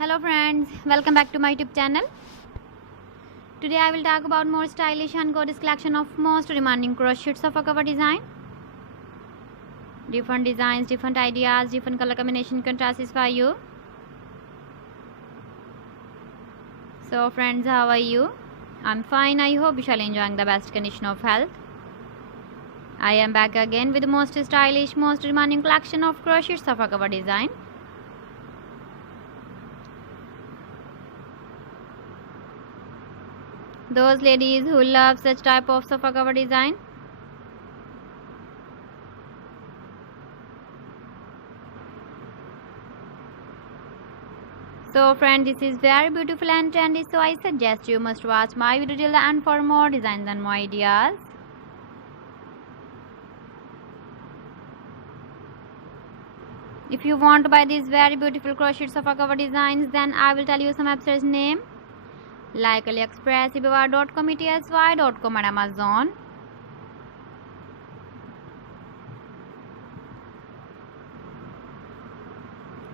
Hello friends, welcome back to my YouTube channel. Today I will talk about more stylish and gorgeous collection of most demanding crochets of a cover design. Different designs, different ideas, different color combination can satisfy you. So friends, how are you? I'm fine. I hope you shall enjoying the best condition of health. I am back again with the most stylish, most demanding collection of crochets of a cover design. Those ladies who love such type of sofa cover design. So friend, this is very beautiful and trendy, so I suggest you must watch my video till the end for more designs and more ideas. If you want to buy these very beautiful crochet sofa cover designs, then I will tell you some websites name like AliExpress, eBay.com, ETSY.com and Amazon.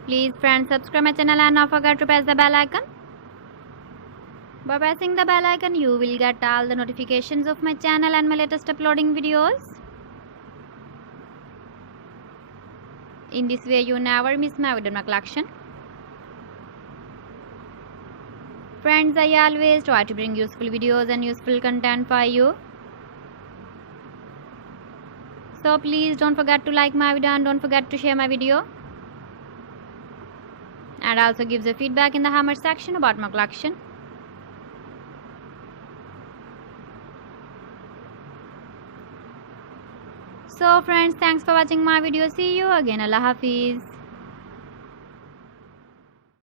Please friends, subscribe my channel and not forget to press the bell icon. By pressing the bell icon, you will get all the notifications of my channel and my latest uploading videos. In this way, you never miss my video collection. Friends, I always try to bring useful videos and useful content for you. So please don't forget to like my video and don't forget to share my video. And also give the feedback in the comment section about my collection. So friends, thanks for watching my video. See you again. Allah Hafiz.